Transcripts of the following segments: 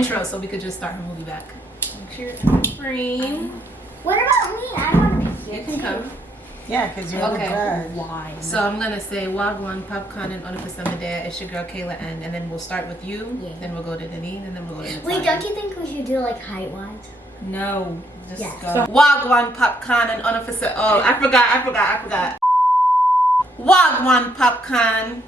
intro so we could just start her movie back. Make sure you're in the frame. What about me? I want to be here. You can come. Yeah, because you're Okay. the judge. Why? So I'm gonna say Wagwan, Popcorn, and Onifasama. It's your girl Kayla N. And then we'll start with you. Yeah. Then we'll go to Nadine, and then we'll go to Wait, Natalia. don't you think we should do like height wise? No. Just Yes. go. Wagwan, Popcorn, and Onifasama. Oh, I forgot. Wagwan, Popcorn.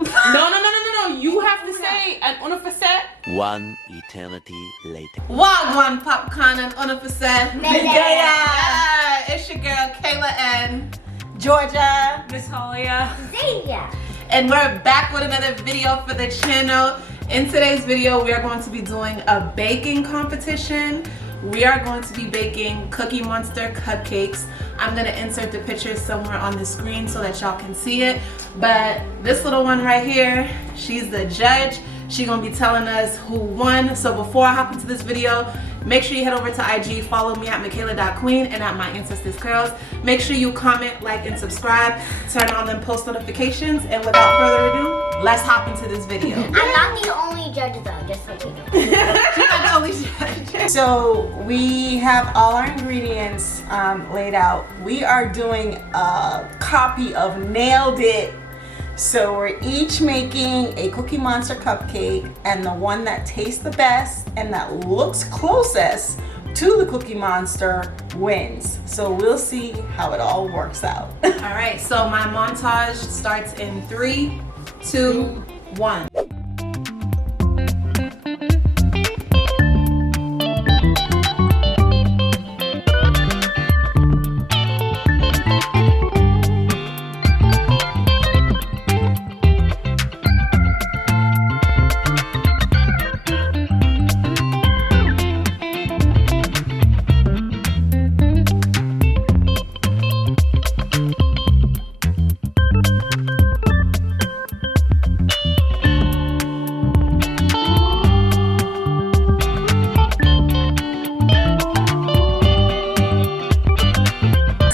No. You have to say an unofacet. One eternity later. Wagwan, Popcorn, and Onifasama. Medea. It's your girl Kayla N. Georgia. Miss Talia. Zaya. And we're back with another video for the channel. In today's video, we are going to be doing a baking competition. We are going to be baking Cookie Monster cupcakes. I'm gonna insert the pictures somewhere on the screen so that y'all can see it. But this little one right here, she's the judge. She's gonna be telling us who won. So before I hop into this video, make sure you head over to IG, follow me at Michaela.Queen and at My Ancestors Curls. Make sure you comment, like, and subscribe. Turn on them post notifications. And without further ado, let's hop into this video. I'm not the only judge though, just so you know. She's not the only judge. So we have all our ingredients laid out. We are doing a copy of Nailed It. So we're each making a Cookie Monster cupcake, and the one that tastes the best and that looks closest to the Cookie Monster wins. So we'll see how it all works out. All right, so my montage starts in 3, 2, 1.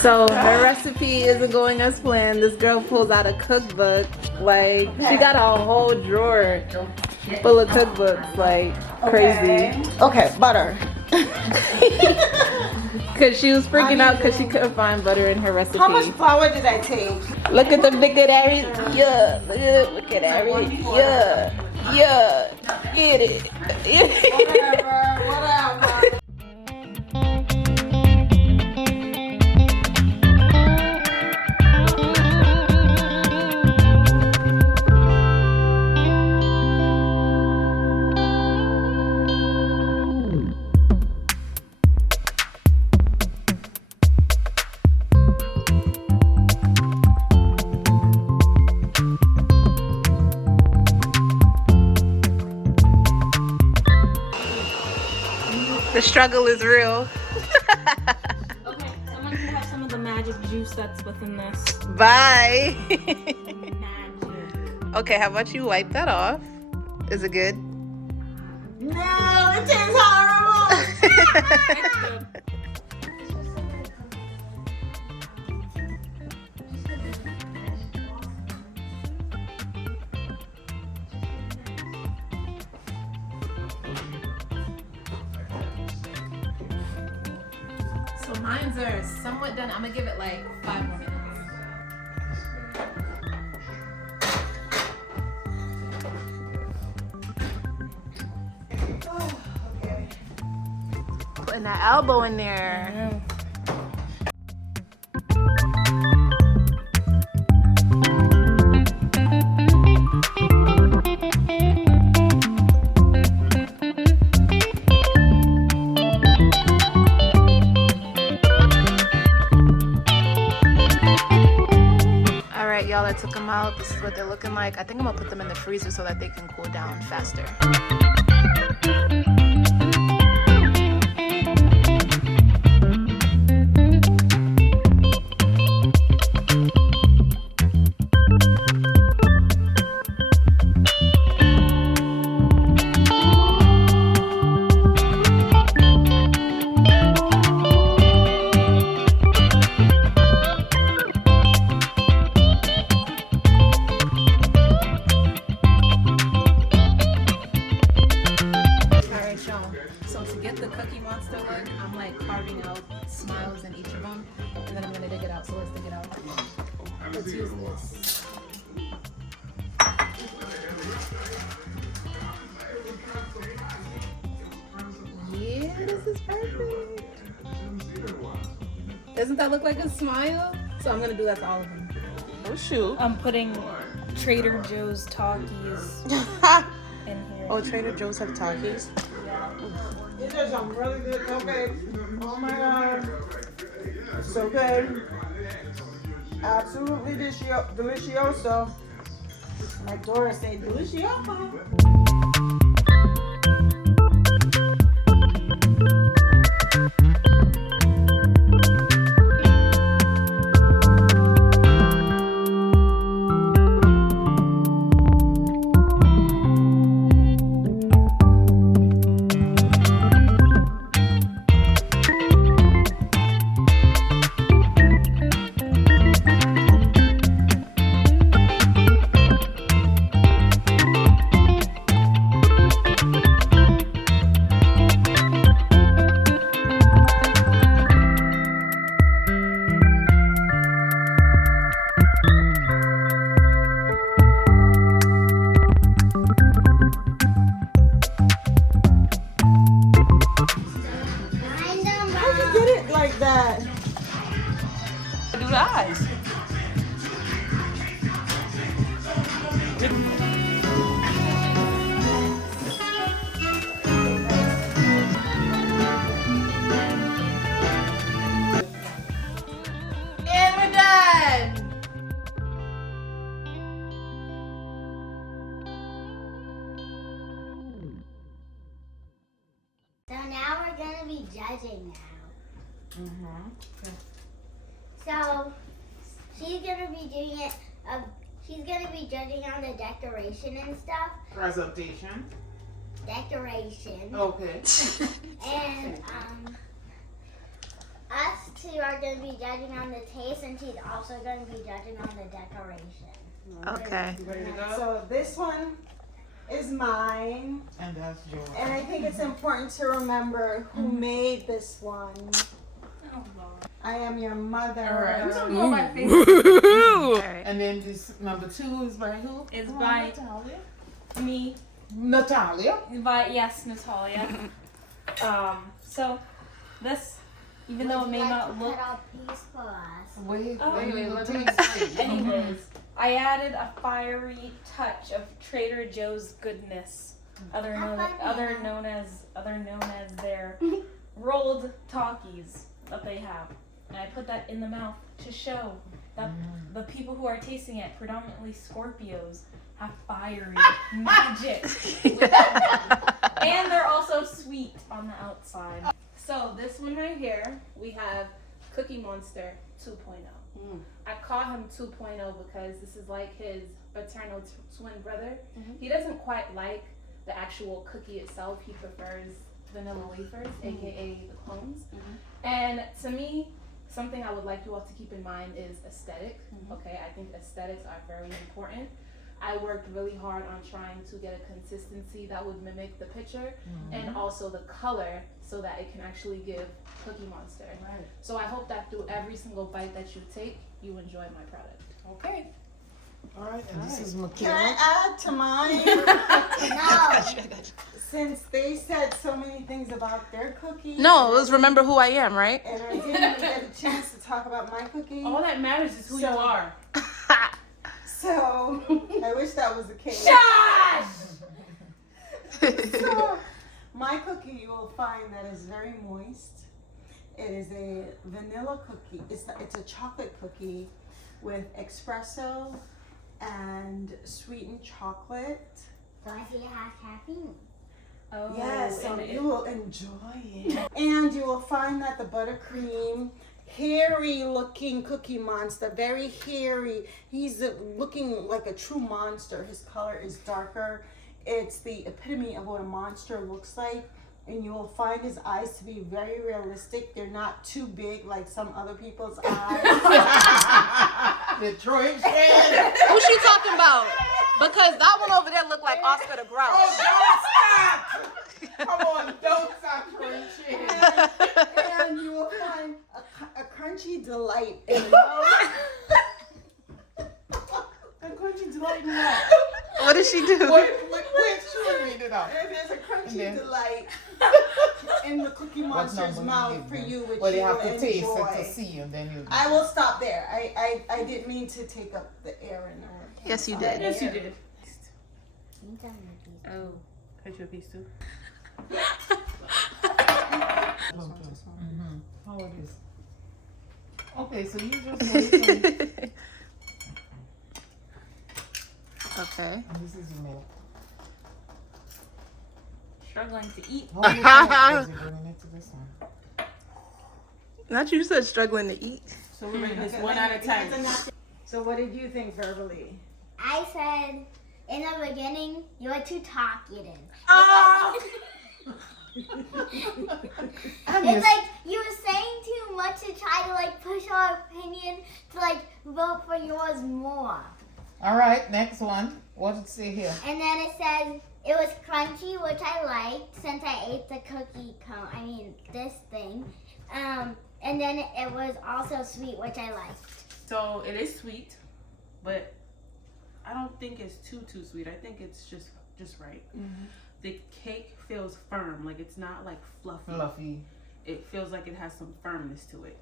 So her recipe isn't going as planned. This girl pulls out a cookbook. Like, she got a whole drawer full of cookbooks, like crazy. Okay, butter. Cause she was freaking out because she couldn't find butter in her recipe. How much flour did I take? Look at the big at Ari. Yeah, look at Ari. Yeah, get it. Whatever. The struggle is real. Okay, someone can have some of the magic juice that's within this. Bye. Magic. Okay, how about you wipe that off? Is it good? No, it tastes horrible. It's good. So mine's are somewhat done. I'm gonna give it like 5 more minutes. Putting that elbow in there. Alright, y'all, I took them out. This is what they're looking like. I think I'm gonna put them in the freezer so that they can cool down faster. Let's use this. Yeah, this is perfect. Doesn't that look like a smile? So I'm gonna do that to all of them. Oh shoot. I'm putting Trader Joe's Talkies in here. Oh, Trader Joe's have Takis. These are some really good cupcakes. Oh my god. So good. Absolutely delicioso. Like Dora said, delicioso. How'd you get it like that? Do the eyes. And we're done. So now we're gonna be judging now. So she's gonna be doing it. She's gonna be judging on the decoration and stuff. Presentation. Decoration. Okay. And us two are gonna be judging on the taste, and she's also gonna be judging on the decoration. Okay. Ready to go? So this one is mine. And that's yours. And I think it's important to remember who made this one. I am your mother. Alright. We're gonna go by Facebook. And then this number 2 is by who? It's Oh, by Natalia. me. Natalia. By, yes, Natalia. So this, even though it may not look. Cut a piece for us. Wait, Oh. let me see. Anyways, I added a fiery touch of Trader Joe's goodness, other known as their rolled Talkies that they have, and I put that in the mouth to show that the people who are tasting it, predominantly Scorpios, have fiery magic, and they're also sweet on the outside. So this one right here, we have Cookie Monster 2.0. I call him 2.0 because this is like his fraternal twin brother. He doesn't quite like the actual cookie itself. He prefers vanilla wafers, aka the clones. And to me, something I would like you all to keep in mind is aesthetic. Okay, I think aesthetics are very important. I worked really hard on trying to get a consistency that would mimic the picture and also the color so that it can actually give Cookie Monster. Right. So I hope that through every single bite that you take, you enjoy my product. Okay. Alright, and this is Can Michaela. I add to mine? No. Since they said so many things about their cookie. No, let's remember who I am, right? And I didn't even get a chance to talk about my cookie. All that matters is who you So- are. So, I wish that was the case. So, my cookie you will find that is very moist. It is a vanilla cookie. It's a chocolate cookie with espresso and sweetened chocolate. So I see it has caffeine. Oh, Yes, so and you will enjoy it. And you will find that the buttercream, hairy looking Cookie Monster, very hairy. He's looking like a true monster. His color is darker. It's the epitome of what a monster looks like. And you will find his eyes to be very realistic. They're not too big like some other people's eyes. Detroit Shed. Who's she talking about? Because that one over there looked like Oscar the Grouch. Oh, don't stop! Come on, don't stop, Detroit Shed. And you will find a crunchy delight in the nose. did she do? Wait, read it out. There's a crunchy then- delight in the Cookie What Monster's number mouth give for them? you, which Well, they you have will to taste enjoy. it to see, and then you. I will stop there. I didn't mean to take up the air in our. Yes, you did. Yes, you did. Oh. Cut you a piece too. How it is? Okay, so you just wait. Okay. And this is your milk. Struggling to eat. How many times you bringing it to this one? Not you said struggling to eat. So we're making this one at a time. So what did you think verbally? I said in the beginning you were too talkative. Oh! It's like you were saying too much to try to like push our opinion to like vote for yours more. All right, next one. What did it say here? And then it says it was crunchy, which I liked since I ate the cookie cone. I mean this thing. And then it was also sweet, which I liked. So it is sweet, but I don't think it's too sweet. I think it's just right. The cake feels firm, like it's not like fluffy. Fluffy. It feels like it has some firmness to it.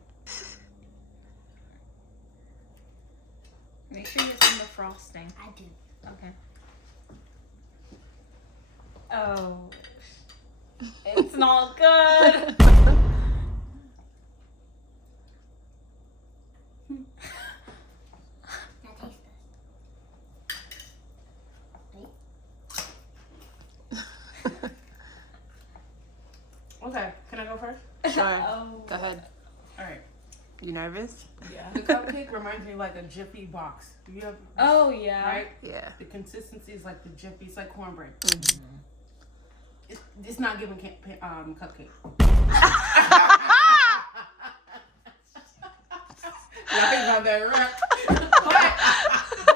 Make sure you're in the frosting. I do. Okay. Oh. It's not good. Now taste this. Okay, can I go first? Sure. Oh. Go ahead. All right. You nervous? Yeah. The cupcake reminds me like a Jiffy box. Do you have? Oh yeah. Right. Yeah. The consistency is like the Jiffy. It's like cornbread. It's not giving cupcake. Laughing on that rap. But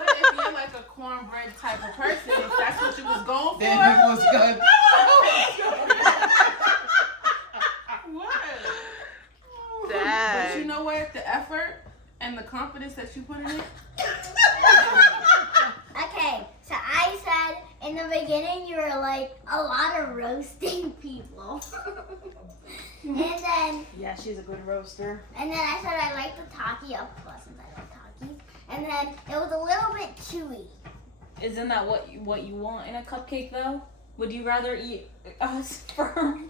if you're like a cornbread type of person, if that's what you was going for, Then it was good. what? Dad. But you know what? The effort and the confidence that you put in it. Okay, so I said in the beginning you were like a lot of roasting people. and then Yeah, she's a good roaster. I said I like the Taki up plus since I like Takis. And then it was a little bit chewy. Isn't that what you want in a cupcake though? Would you rather eat a firm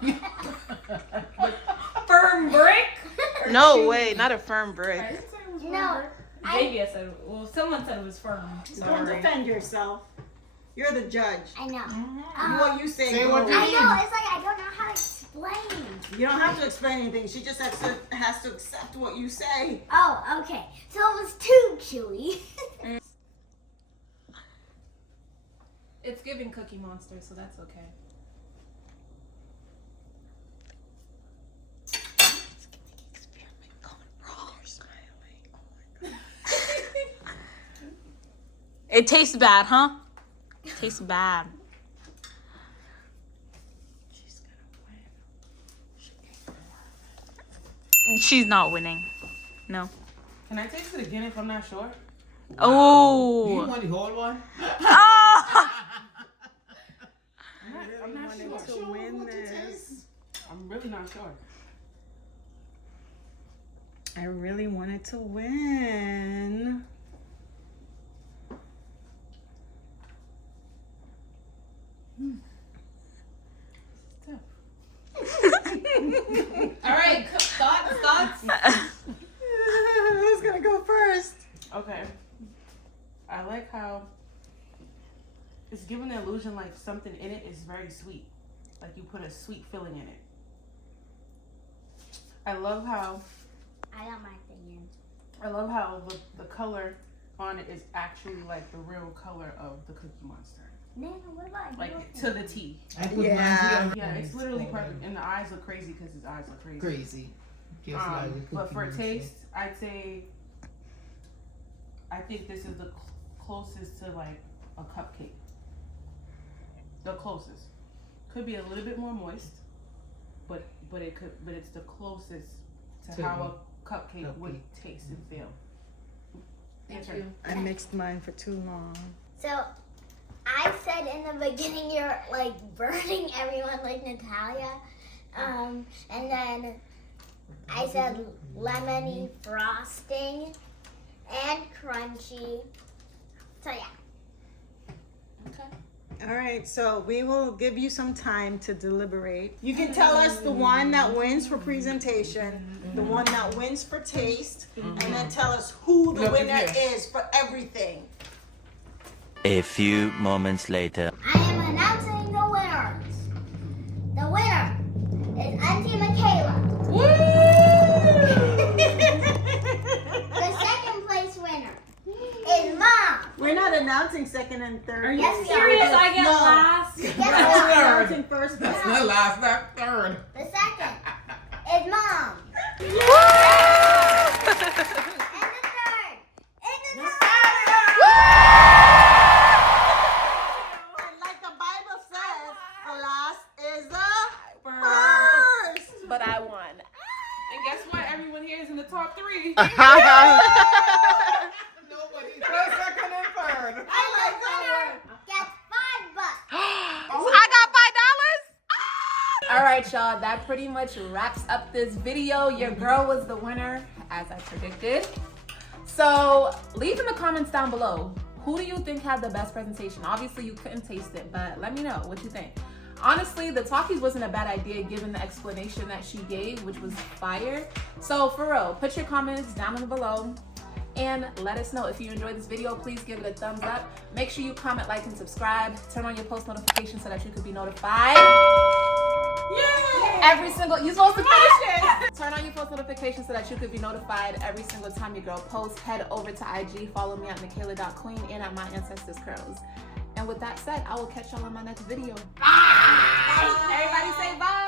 brick? No way, not a firm brick. I didn't say it was No, JV said, well, someone said it was firm. Don't Sorry. defend yourself. You're the judge. I know. What you say, Say what goes. you I know, it's like I don't know how to explain. You don't have to explain anything. She just has to accept what you say. Oh, okay. So it was too chewy. It's giving Cookie Monster, so that's okay. It tastes bad, huh? It tastes bad. She's not winning. No. Can I taste it again if I'm not sure? Oh. You want the whole one? Oh. I'm not sure. to win this. I'm really not sure. I really wanted to win. All right, thoughts? Who's gonna go first? Okay. I like how it's giving the illusion like something in it is very sweet. Like you put a sweet filling in it. I love how I got my thing in. the color on it is actually like the real color of the Cookie Monster. Nana, what about Like your to thing? the T. I put Yeah. mine here. Yeah, it's literally perfect. And the eyes look crazy because his eyes look crazy. Crazy. Just like the But for Cookie taste, I'd say I think this is the closest to like a cupcake. The closest. Could be a little bit more moist, but it's the closest to To how a cupcake would cupcake. taste and feel. Thank Your you. turn. I mixed mine for too long. So, I I said in the beginning you're like burning everyone like Natalia. And then I said lemony frosting and crunchy. So yeah. All right, so we will give you some time to deliberate. You can tell us the one that wins for presentation, the one that wins for taste, and then tell us who the winner is for everything. A few moments later. I am announcing the winners. The winner is Auntie Michaela. The second place winner is Mom. We're not announcing second and third. Are you Yes, we are. serious? I get No. last. Yes, We're Mom. announcing first place. That's not last, not third. The second is Mom. And the third is Natalia. And like the Bible says, the last is the first. But I won. And guess what? Everyone here is in the top 3. Nobody. First, second, and third. And the winner gets $5. I got $5. All right, y'all. That pretty much wraps up this video. Your girl was the winner, as I predicted. So leave in the comments down below. Who do you think had the best presentation? Obviously, you couldn't taste it, but let me know what you think. Honestly, the talkies wasn't a bad idea given the explanation that she gave, which was fire. So for real, put your comments down below. And let us know if you enjoyed this video. Please give it a thumbs up. Make sure you comment, like, and subscribe. Turn on your post notifications so that you can be notified. Every single, you're supposed to finish it. Turn on your post notifications so that you could be notified every single time your girl posts. Head over to IG, follow me at Michaela.Queen and at My Ancestors Curls. And with that said, I will catch y'all on my next video. Bye. Everybody say bye.